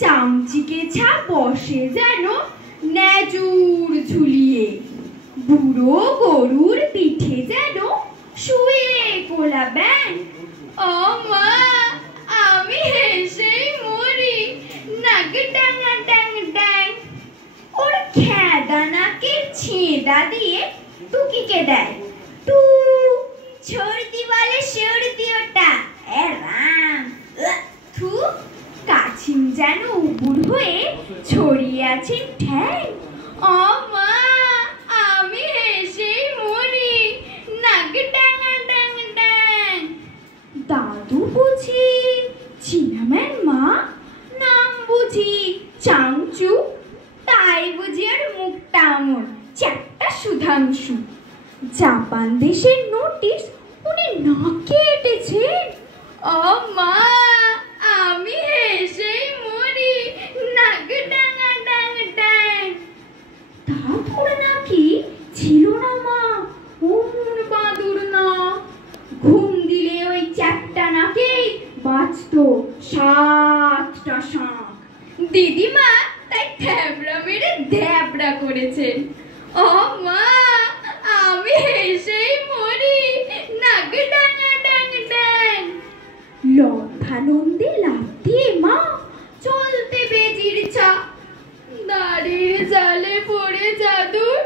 চামচিকে ছা বসে যেন নেজুর ঝুলিয়ে, বুড়ো গরুর পিঠে যেন শুয়ে কোলা ব্যাং। ও মা, আমি হেসেই মরি, নাক ডাঙা ডাং ডাং। ওর খেদা নাকের ছেঁদা দিয়ে টুকিকে দেয়, তু ছড়তি বলে সরতি ওটা, এ রাম, থু। কাছিম যেন উপুর হয়ে ছড়িয়ে আছেন ঠ্যাং। ও মা, আমি হেসেই মরি, নাক ডাঙা ডাং ডাং। দাদু বুঝি চিনামেন মা, নাম বুঝি চাংচু, তাই বুঝি আর মুখটা আমন চ্যাপ্টা সুধাংশু। জাপান দেশের নোটিশ উনি নাকে এঁটেছেন। ও মা, আমি হেসেই মরি, নাক ডাঙা ডাং ডাং। দাদুর নাকি ছিল না মা অমন বাদুর না, ঘুম দিলে ওই চ্যাপ্টা নাকেই বাজতো 7টা শাঁখ। দিদিমা তাই থ্যাবড়া মেরে ধ্যাবড়া করেছেন। ও মা, আমি হেসেই মরি, নাক ডাঙা ডাং ডাং। লক্ষানন্দে লাফ দিয়ে মা চলতে বেজির ছা, দাড়ির জালে পড়ে জাদুর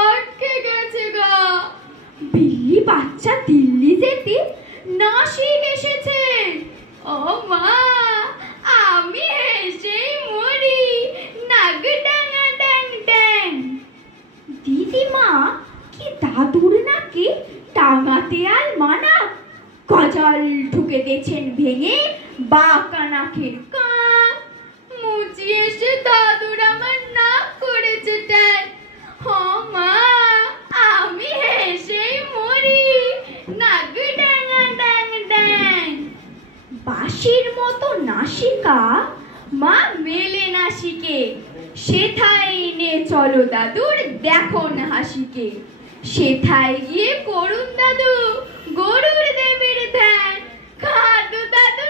আটকে গেছে গা। বিল্লি বাচ্চা দিল্লি যেতে নাসিক এসেছে। ও মা, আমি হেসেই মরি, নাক ডাঙা ডাং ডাং। দিদিমা কি দাদুর নাকে টাঙাতে আর মানা, গজাল ঠুকে দিয়েছেন ভেঙে বাঁকা নাকের কান। মুচি এসে দাদুর আমার নাক করেছে ট্যান। ও মা, আমি হেসেই মরি, নাক ডাঙা ডাং ডাং। বাঁশির মতো নাসিকা মা মেলে নাসিকে, সেথায় নে চলো দাদুর দেখো না হাসিকে। সেথায় গিয়ে করুন দাদু গরুর দেবের ধ্যান, কাঁদো দাদু